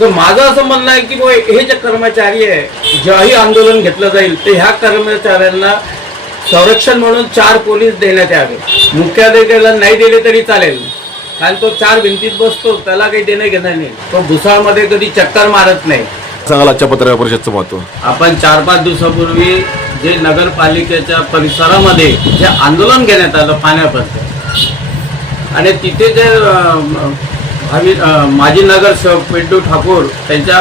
तर माझं असं म्हणणं आहे की हे जे कर्मचारी आहे जेव्हाही आंदोलन घेतलं जाईल ते ह्या कर्मचाऱ्यांना संरक्षण म्हणून चार पोलीस देण्यात यावे. मुख्याधिकाऱ्याला नाही दिले तरी चालेल. कारण तो चार भिंतीत बसतो त्याला काही देणं घेणं नाही. तो भुसाळमध्ये कधी चक्कर मारत नाही. सांगाल आजच्या पत्रकार परिषदचं महत्त्व आपण चार पाच दिवसापूर्वी जे नगरपालिकेच्या परिसरामध्ये जे आंदोलन घेण्यात आलं पाण्याबद्दल आणि तिथे जे भावी माजी माजी नगरसेवक पिंटू ठाकूर त्यांच्या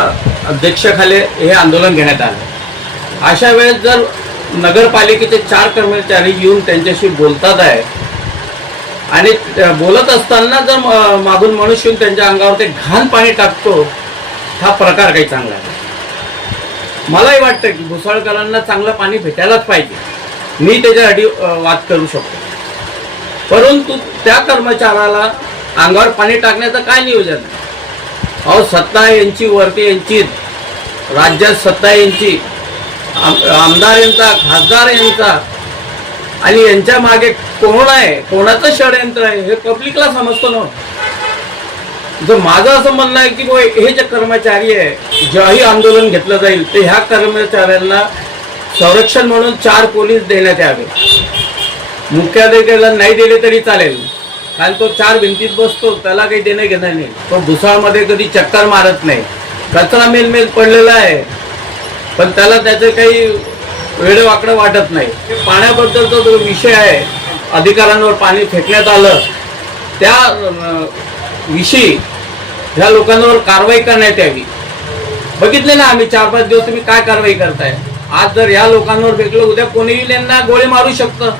अध्यक्षाखाली हे आंदोलन घेण्यात आलं. अशा वेळेस जर नगरपालिकेचे चार कर्मचारी येऊन त्यांच्याशी बोलतात आहे आणि बोलत असताना जर मागून मनुष्य येऊन त्यांच्या अंगावर ते घाण पाणी टाकतो हा प्रकार काही चांगला नाही. मलाही वाटतं की भुसाळकरांना चांगलं पाणी भेटायलाच पाहिजे. मी त्याच्यासाठी वाद करू शकतो. परंतु त्या कर्मचाऱ्याला अंगावर पाणी टाकण्याचं काय नियोजन? अहो सत्ता यांची वरती यांची राज्यात सत्ता यांची आमदार यांचा खासदार यांचा आणि यांच्या मागे कोण आहे? कोणाचं षडयंत्र आहे? हे पब्लिकला समजतो ना. जर माझं असं म्हणणं आहे की बुवा हे जे कर्मचारी आहे जेव्हाही आंदोलन घेतलं जाईल ते ह्या कर्मचाऱ्यांना संरक्षण म्हणून चार पोलीस देण्यात यावे. मुख्याधिकाऱ्याला नाही दिले तरी चालेल. कारण तो चार भिंतीत बसतो त्याला काही देणं घेणं नाही. तो भुसाळमध्ये कधी चक्कर मारत नाही. कचरा मेल मेल पडलेला आहे पण त्याला त्याचं काही वेडवाकडं वाकडं वाटत नाही. पाण्याबद्दलचा जो विषय आहे अधिकाऱ्यांवर पाणी फेकण्यात आलं त्या विषयी ह्या लोकांवर कारवाई करण्यात यावी. बघितले ना आम्ही चार पाच दिवस तुम्ही काय कारवाई करताय. आज जर या लोकांवर फेकलं उद्या कोणीही त्यांना गोळी मारू शकतं.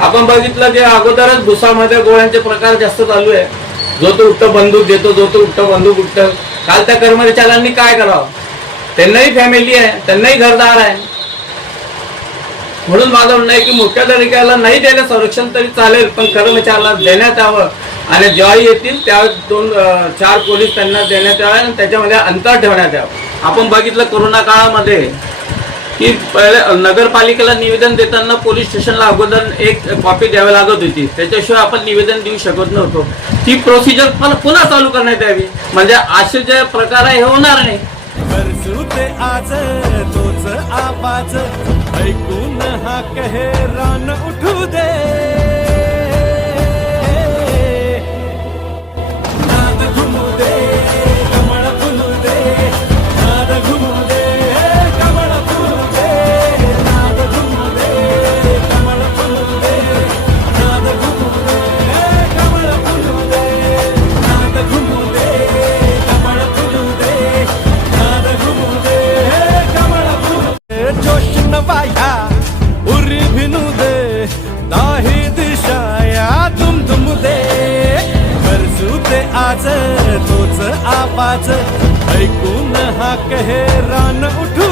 आपण बघितलं की अगोदरच भुसामध्ये गोळ्यांचे प्रकार जास्त चालू आहे. जो तो उठ्ठ बंदूक देतो जो तो उठ्ठ बंदूक उठ्ठ काल त्या कर्मचाऱ्यांनी काय करावं? त्यांनाही फॅमिली आहे त्यांनाही घरदार आहे. म्हणून माझं म्हणणं आहे की मोठ्या तरीक्याला नाही द्यायला संरक्षण तरी चालेल पण कर्मचाऱ्याला देण्यात यावं. आणि जेव्हाही येतील त्या दोन चार पोलीस त्यांना देण्यात यावे आणि त्याच्यामध्ये अंतर ठेवण्यात यावं. आपण बघितलं कोरोना काळामध्ये की पहिले नगरपालिकेला निवेदन देताना पोलीस स्टेशनला अगोदर एक कॉपी द्यावी लागत होती. त्याच्याशिवाय आपण निवेदन देऊ शकत नव्हतो. ती प्रोसिजर पण पुन्हा चालू करण्यात यावी. म्हणजे असे जे प्रकार आहे हे होणार नाही. आज तोच आवाज. ऐकून हा कहे रान उठू दे. आवाज ऐकून हा कहे रान उठू.